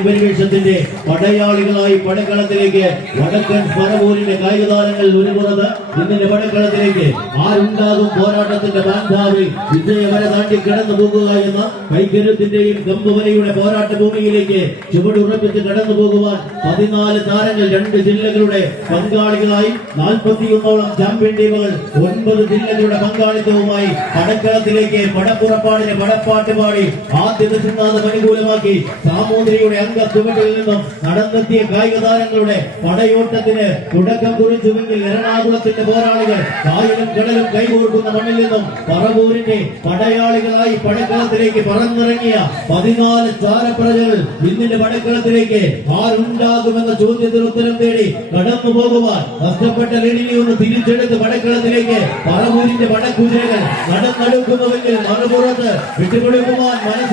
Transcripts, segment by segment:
പരിവേഷത്തിന്റെ പടയാളികളായി പടക്കളത്തിലേക്ക് വടക്കൻ പറവൂരിന്റെ കായിക താരങ്ങൾ ഒരുങ്ങുന്നത് ഇന്നിന്റെ പടക്കളത്തിലേക്ക്. ആരുണ്ടാകും പോരാട്ടത്തിന്റെ ബാന്ധാവിൽ വിജയവരെ താണ്ടി കടന്നു പോകുക എന്ന കൈകരുത്തിന്റെയും കമ്പുവലയുടെ പോരാട്ട ഭൂമിയിലേക്ക് ചുവടുറപ്പിച്ച് കടന്നു പോകുവാൻ പതിനാല് താരങ്ങൾ രണ്ട് ജില്ലകളുടെ പങ്കാളികളായി നാൽപ്പത്തിയൊന്നോളം ചാമ്പ്യൻ ടീമുകൾ ഒൻപത് ജില്ലകളുടെ പങ്കാളിത്തവുമായി പടക്കളത്തിലേക്ക് പടപ്പുറപ്പാടിന് പടപ്പാട്ട് പാടി ആദ്യ സിദ്ധാന്തം അനുകൂലമാക്കി സാമൂതിരിയുടെ അംഗ നിന്നും നടന്നെത്തിയ കായിക താരങ്ങളുടെ പടയോട്ടത്തിന് തുടക്കം കുറിച്ചുവെങ്കിൽ എറണാകുളത്തിന്റെ പോരാളികൾ കായലും കടലും കൈകോർക്കുന്ന മണ്ണിൽ നിന്നും പറവൂരിന്റെ പടയാളികളായി പടക്കളത്തിലേക്ക് പറന്നിറങ്ങിയ പതിനാല് താരപ്രജകൾ ഇന്നിന്റെ പടക്കളത്തിലേക്ക് ആരുണ്ടാകുമെന്ന ചോദ്യത്തിന് ഉത്തരം തേടി കടന്നു പോകുവാൻ നഷ്ടപ്പെട്ട ലീഡിനെ ഒന്ന് തിരിച്ചെടുത്ത് പടക്കളത്തിലേക്ക് പറവൂരിന്റെ പടക്കുതിരകൾ നടന്നെടുക്കുന്നുവെങ്കിൽ മറുപുറത്ത് വിട്ടുകൊടുക്കുവാൻ പുണ്യാളൻ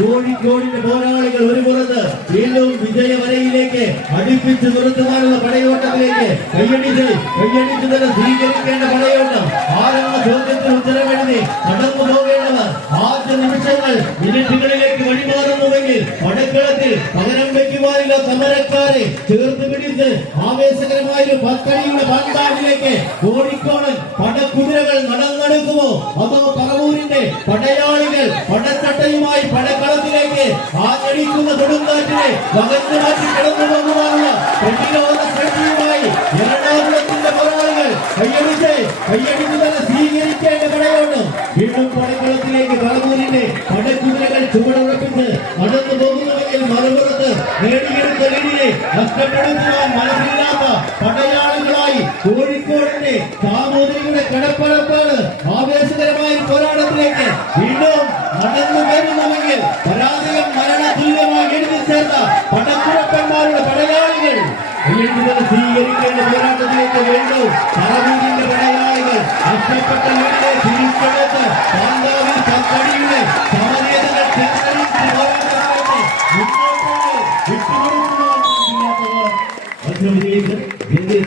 കോഴിക്കോടിന്റെ പോരാളികൾ ഒരു പുറത്ത് വീണ്ടും വിജയവരയിലേക്ക് അടുപ്പിച്ച് നിർത്തുവാനുള്ള പടയോട്ടത്തിലേക്ക് കയ്യടിച്ച് കയ്യടിച്ച് തന്നെ സ്വീകരിക്കേണ്ട പടയോട്ടം. ആരാണ് ചോദ്യത്തിന് ഉത്തരമെഴുതി കടന്നു പോകേണ്ടവർ? ആദ്യ നിമിഷങ്ങൾ മിനിറ്റുകളിലേക്ക് വഴിമാറുന്നുവെങ്കിൽ പടക്കളത്തിൽ പകരം വയ്ക്കുവാനില്ല സമരക്കാരെ ചേർത്ത് പിടിച്ച് ആവേശകരമായ ഒരു പത്തടിയുടെ പാൻപാടിലേക്ക് കോഴിക്കോടൻ പടക്കുതിരകൾ നടന്നെടുക്കുമോ? അതോ പറവൂരിന്റെ പടയാളികൾ പടച്ചട്ടയുമായി ആഞ്ഞടിക്കുന്ന കൊടുങ്കാറ്റിനെ വകഞ്ഞു മാറ്റി കിടന്നു പോകുവാനുള്ള പ്രതിരോധ ശക്തിയുമായി എറണാകുളത്തിന്റെ പോരാളികൾ കയ്യടിച്ച് കയ്യടിച്ച് തന്നെ സ്വീകരിക്കേണ്ട പടയോട്ടം വീണ്ടും പടക്കളത്തിലേക്ക് പറവൂരിന്റെ പടക്കുതിരകൾ ചുവടുറപ്പിച്ച് നടന്നു പോകുന്നുവെങ്കിൽ മറുപുറത്ത് നേടിയെടുത്ത ലീഡിനെ നഷ്ടപ്പെടുത്തുവാൻ മനസ്സില്ലാത്ത പടയാളികളായി കോഴിക്കോടിന്റെ സാമൂതിരിയുടെ കടപ്പടപ്പാണ് ആവേശകരമായ പോരാട്ടത്തിലേക്ക് വീണ്ടും നടന്നു വരുന്നുവെങ്കിൽ പരാജയം வேண்டுதல் சீகரிக்க இந்த போராட்டத்தில் இருக்க வேண்டும். பரவீதிந்த படையாளிகள் கஷ்டப்பட்ட நிலையை சிரிக்கெடுத்த பாண்டாவின் கத்தடியினை சமரியதன தேர்தலின்